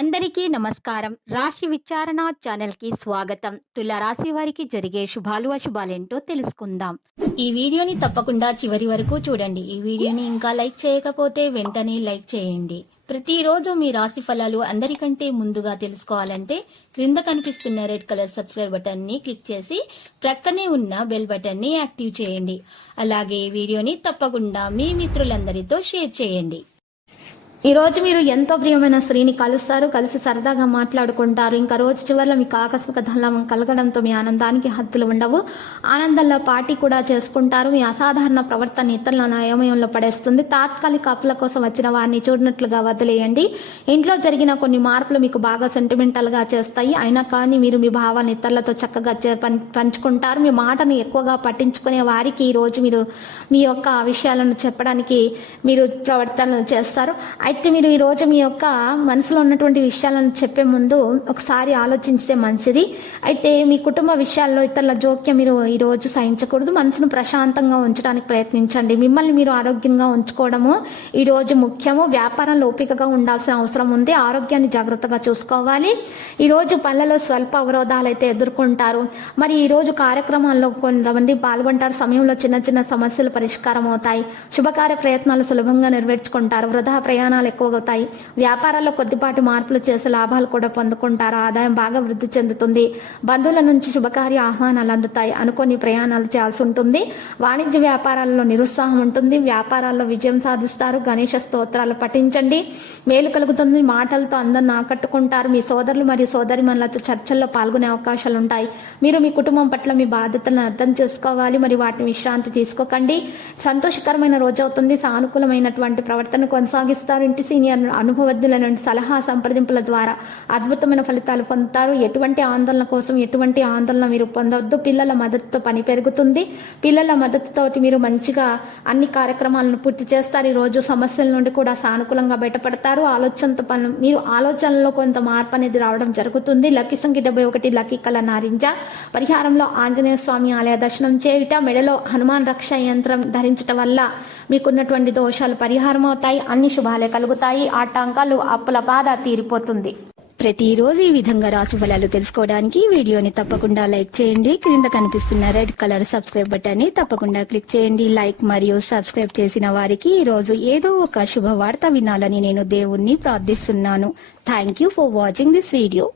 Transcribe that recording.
అందరికీ నమస్కారం. రాశి విచారణ ఛానల్‌కి స్వాగతం. తుల రాశి వారికి జరిగే శుభాలు, అశుభాలేంటో తెలుసుకుందాం. ఈ వీడియోని తప్పకుండా చివరి వరకు చూడండి. ఈ వీడియోని ఇంకా లైక్ చేయకపోతే వెంటనే లైక్ చేయండి. ప్రతిరోజు మీ రాశి ఫలాలు అందరికంటే ముందుగా తెలుసుకోవాలంటే క్రింద కనిపిస్తున్న రెడ్ కలర్ సబ్స్క్రైబ్ బటన్ ని క్లిక్ చేసి ప్రక్కనే ఉన్న బెల్ బటన్ ని యాక్టివ్ చేయండి. అలాగే వీడియోని తప్పకుండా మీ మిత్రులందరితో షేర్ చేయండి. ఈ రోజు మీరు ఎంతో ప్రియమైన స్త్రీని కలుస్తారు, కలిసి సరదాగా మాట్లాడుకుంటారు. ఇంకా రోజు చివరిలో మీకు ఆకస్మిక ధనం కలగడంతో మీ ఆనందానికి హద్దులు ఉండవు. ఆనందంలో పార్టీ కూడా చేసుకుంటారు. మీ అసాధారణ ప్రవర్తన ఇతరులను అయోమయంలో పడేస్తుంది. తాత్కాలిక అప్పుల కోసం వచ్చిన వారిని చూడనట్లుగా వదిలేయండి. ఇంట్లో జరిగిన కొన్ని మార్పులు మీకు బాగా సెంటిమెంటల్ గా చేస్తాయి. అయినా కానీ మీరు మీ భావాన్ని ఇతరులతో చక్కగా పంచుకుంటారు. మీ మాటను ఎక్కువగా పట్టించుకునే వారికి ఈ రోజు మీరు మీ యొక్క విషయాలను చెప్పడానికి మీరు ప్రవర్తన చేస్తారు. అయితే మీరు ఈ రోజు మీ యొక్క మనసులో ఉన్నటువంటి విషయాలను చెప్పే ముందు ఒకసారి ఆలోచించే మంచిది. అయితే మీ కుటుంబ విషయాల్లో ఇతరుల జోక్యం మీరు ఈ రోజు సహించకూడదు. మనసును ప్రశాంతంగా ఉంచడానికి ప్రయత్నించండి. మిమ్మల్ని మీరు ఆరోగ్యంగా ఉంచుకోవడము ఈ రోజు ముఖ్యము. వ్యాపారంలో ఓపికగా ఉండాల్సిన అవసరం ఉంది. ఆరోగ్యాన్ని జాగ్రత్తగా చూసుకోవాలి. ఈ రోజు పనులలో స్వల్ప అవరోధాలు అయితే ఎదుర్కొంటారు. మరి ఈ రోజు కార్యక్రమాల్లో కొంతమంది పాల్గొంటారు. సమయంలో చిన్న చిన్న సమస్యలు పరిష్కారం అవుతాయి. శుభకార్య ప్రయత్నాలు సులభంగా నెరవేర్చుకుంటారు. వృధా ప్రయాణాలు ఎక్కువవుతాయి. వ్యాపారాల్లో కొద్దిపాటి మార్పులు చేసే లాభాలు కూడా పొందుకుంటారు. ఆదాయం బాగా వృద్ధి చెందుతుంది. బంధువుల నుంచి శుభకార్య ఆహ్వానాలు అందుతాయి. అనుకోని ప్రయాణాలు చేయాల్సి ఉంటుంది. వాణిజ్య వ్యాపారాల్లో నిరుత్సాహం ఉంటుంది. వ్యాపారాల్లో విజయం సాధిస్తారు. గణేష స్తోత్రాలు పఠించండి. మేలు కలుగుతుంది. మాటలతో అందరిని ఆకట్టుకుంటారు. మీ సోదరులు మరియు సోదరిమణులతో చర్చల్లో పాల్గొనే అవకాశాలు ఉంటాయి. మీరు మీ కుటుంబం పట్ల మీ బాధ్యతలను అర్థం చేసుకోవాలి. మరి వాటిని విశ్రాంతి తీసుకోకండి. సంతోషకరమైన రోజు అవుతుంది. సానుకూలమైనటువంటి ప్రవర్తన కొనసాగిస్తారు. ఇంటి సీనియర్ అనుభవజ్ఞుల నుండి సలహా సంప్రదింపుల ద్వారా అద్భుతమైన ఫలితాలు పొందుతారు. ఎటువంటి ఆందోళన మీరు పొందవద్దు. పిల్లల మద్దతుతో పని పెరుగుతుంది. పిల్లల మద్దతుతో మీరు మంచిగా అన్ని కార్యక్రమాలను పూర్తి చేస్తారు. ఈ రోజు సమస్యల నుండి కూడా సానుకూలంగా బయటపడతారు. మీరు ఆలోచనలో కొంత మార్పు అనేది రావడం జరుగుతుంది. లక్కీ సంఖ్య 71, లక్కీ కలర్ నారింజ. పరిహారంలో ఆంజనేయ స్వామి ఆలయ దర్శనం చేయుట, మెడలో హనుమాన్ రక్ష యంత్రం ధరించటం వల్ల మీకున్నటువంటి దోషాలు పరిహారం అవుతాయి. అన్ని శుభాలే కలుగుతాయి. ఆటంకాలు అప్పుల బాధ తీరిపోతుంది. ప్రతిరోజు ఈ విధంగా రాశి ఫలాలు తెలుసుకోవడానికి వీడియోని తప్పకుండా లైక్ చేయండి. క్రింద కనిపిస్తున్న రెడ్ కలర్ సబ్స్క్రైబ్ బటన్ ని తప్పకుండా క్లిక్ చేయండి. లైక్ మరియు సబ్స్క్రైబ్ చేసిన వారికి ఈ రోజు ఏదో ఒక శుభవార్త వినాలని నేను దేవుణ్ణి ప్రార్థిస్తున్నాను. Thank you for watching this video.